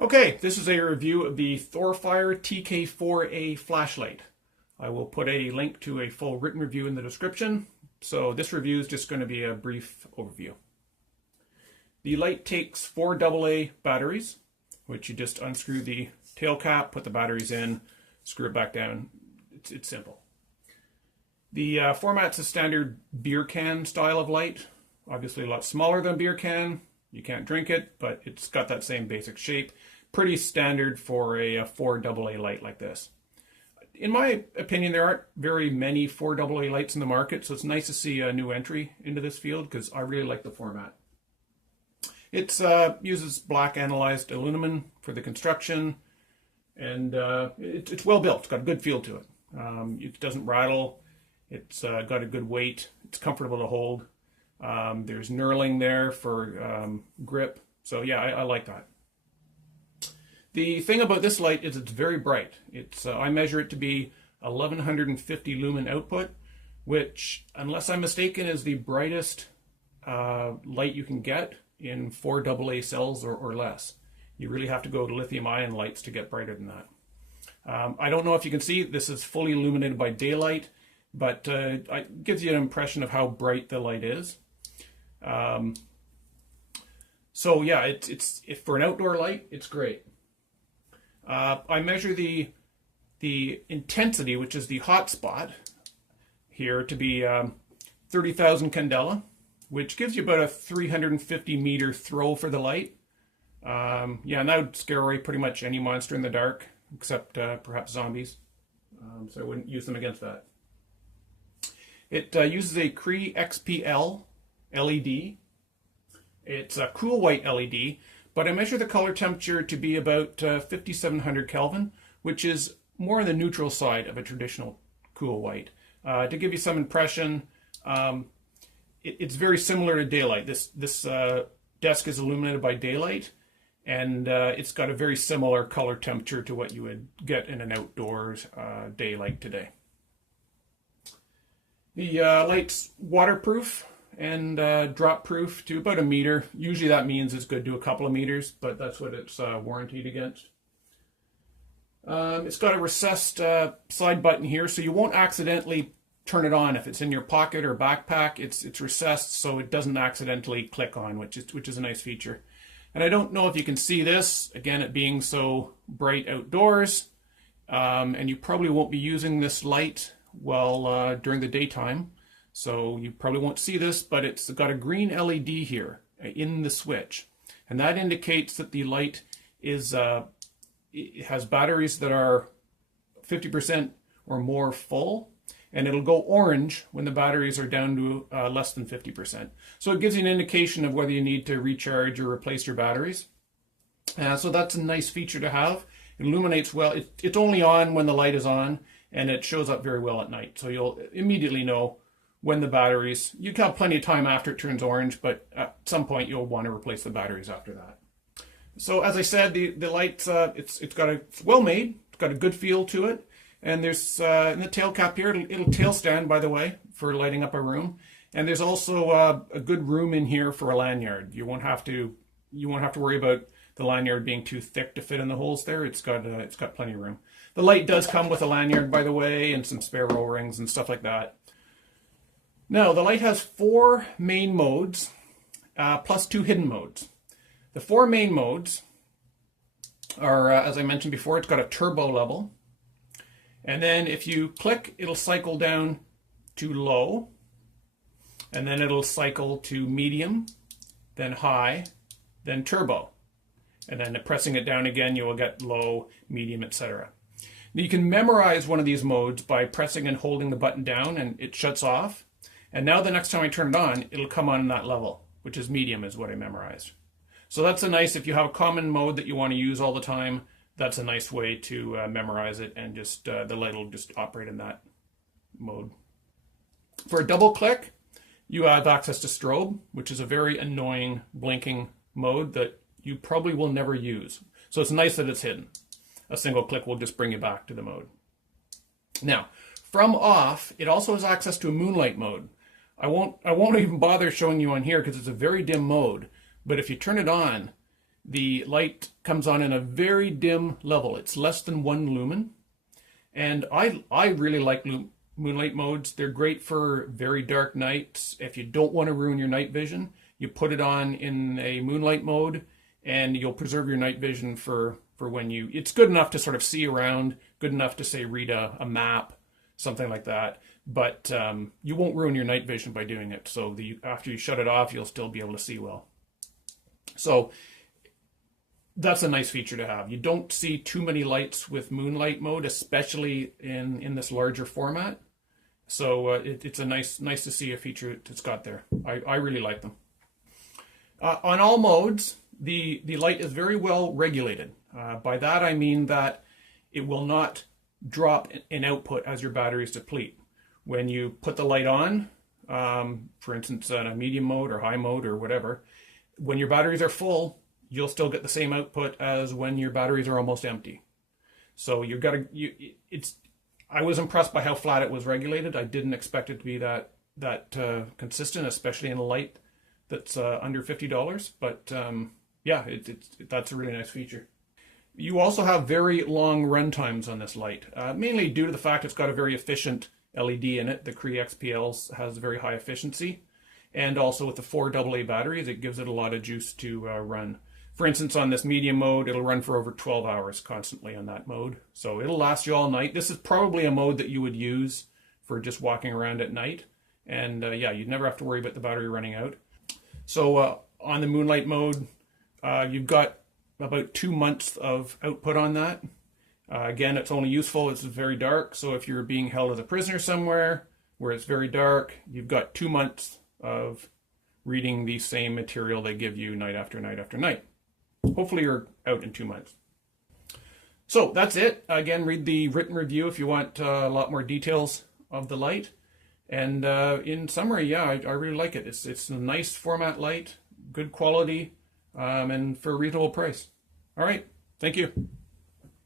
Okay, this is a review of the ThorFire TK4A flashlight. I will put a link to a full written review in the description, so this review is just going to be a brief overview. The light takes 4 AA batteries, which you just unscrew the tail cap, put the batteries in, screw it back down. It's simple. The format's a standard beer can style of light, obviously a lot smaller than a beer can. You can't drink it, but it's got that same basic shape. Pretty standard for a 4 AA light like this. In my opinion, there aren't very many 4 AA lights in the market, so it's nice to see a new entry into this field because I really like the format. It uses black analyzed aluminum for the construction, and it's well built. It's got a good feel to it. It doesn't rattle. It's got a good weight. It's comfortable to hold. There's knurling there for grip. So yeah, I like that. The thing about this light is it's very bright. I measure it to be 1150 lumen output, which, unless I'm mistaken, is the brightest light you can get in 4 AA cells or less. You really have to go to lithium ion lights to get brighter than that. I don't know if you can see, this is fully illuminated by daylight, but it gives you an impression of how bright the light is. So yeah, it's for an outdoor light, it's great. I measure the intensity, which is the hot spot here, to be 30,000 candela, which gives you about a 350 meter throw for the light. Yeah, and that would scare away pretty much any monster in the dark, except perhaps zombies. So I wouldn't use them against that. It uses a Cree XPL LED. It's a cool white LED, but I measure the color temperature to be about 5700 Kelvin, which is more on the neutral side of a traditional cool white. To give you some impression, it's very similar to daylight. This desk is illuminated by daylight, and it's got a very similar color temperature to what you would get in an outdoors day like today. The light's waterproof and drop proof to about 1 meter. Usually that means it's good to a couple of meters, but that's what it's warranted against. It's got a recessed side button here, so you won't accidentally turn it on if it's in your pocket or backpack. It's recessed so it doesn't accidentally click on, which is a nice feature. And I don't know if you can see this, again, it being so bright outdoors, and you probably won't be using this light well during the daytime. So you probably won't see this, but it's got a green LED here in the switch. And that indicates that the light is it has batteries that are 50% or more full, and it'll go orange when the batteries are down to less than 50%. So it gives you an indication of whether you need to recharge or replace your batteries. So that's a nice feature to have. It illuminates well. It's only on when the light is on, and it shows up very well at night. So you'll immediately know when the batteries, you have plenty of time after it turns orange, but at some point you'll want to replace the batteries after that. So as I said, the light, it's well made, it's got a good feel to it, and there's in the tail cap here, it'll tail stand, by the way, for lighting up a room, and there's also a good room in here for a lanyard. You won't have to worry about the lanyard being too thick to fit in the holes there. It's got plenty of room. The light does come with a lanyard, by the way, and some spare O-rings and stuff like that. Now, the light has 4 main modes, plus 2 hidden modes. The 4 main modes are, as I mentioned before, it's got a turbo level. And then if you click, it'll cycle down to low. And then it'll cycle to medium, then high, then turbo. And then pressing it down again, you will get low, medium, etc. You can memorize one of these modes by pressing and holding the button down, and it shuts off. And now the next time I turn it on, it'll come on that level, which is medium is what I memorized. So that's a nice, if you have a common mode that you want to use all the time, that's a nice way to memorize it, and just the light will just operate in that mode. For a double click, you have access to strobe, which is a very annoying blinking mode that you probably will never use. So it's nice that it's hidden. A single click will just bring you back to the mode. Now, from off, it also has access to a moonlight mode. I won't even bother showing you on here because it's a very dim mode, but if you turn it on, The light comes on in a very dim level. It's less than 1 lumen. And I really like moonlight modes. They're great for very dark nights. If you don't want to ruin your night vision, you put it on in a moonlight mode and you'll preserve your night vision for when you, it's good enough to sort of see around, good enough to say read a map, something like that. But you won't ruin your night vision by doing it. So after you shut it off, you'll still be able to see well. So that's a nice feature to have. You don't see too many lights with moonlight mode, especially in this larger format. So it's a nice to see a feature it's got there. I really like them. On all modes, the light is very well regulated. By that I mean that it will not drop in output as your batteries deplete. When you put the light on, for instance, on a medium mode or high mode or whatever, when your batteries are full, you'll still get the same output as when your batteries are almost empty. So you've got to, I was impressed by how flat it was regulated. I didn't expect it to be that consistent, especially in a light that's under $50. But yeah, that's a really nice feature. You also have very long run times on this light, mainly due to the fact it's got a very efficient LED in it. The Cree XPL has very high efficiency. And also with the 4 AA batteries, it gives it a lot of juice to run. For instance, on this medium mode, it'll run for over 12 hours constantly on that mode. So it'll last you all night. This is probably a mode that you would use for just walking around at night. And yeah, you'd never have to worry about the battery running out. So on the moonlight mode, you've got about 2 months of output on that. Again, it's only useful, it's very dark. So if you're being held as a prisoner somewhere where it's very dark, you've got 2 months of reading the same material they give you night after night after night. Hopefully you're out in 2 months. So that's it. Again, read the written review if you want a lot more details of the light. And in summary, yeah, I really like it. It's a nice format light, good quality, and for a reasonable price. All right, thank you.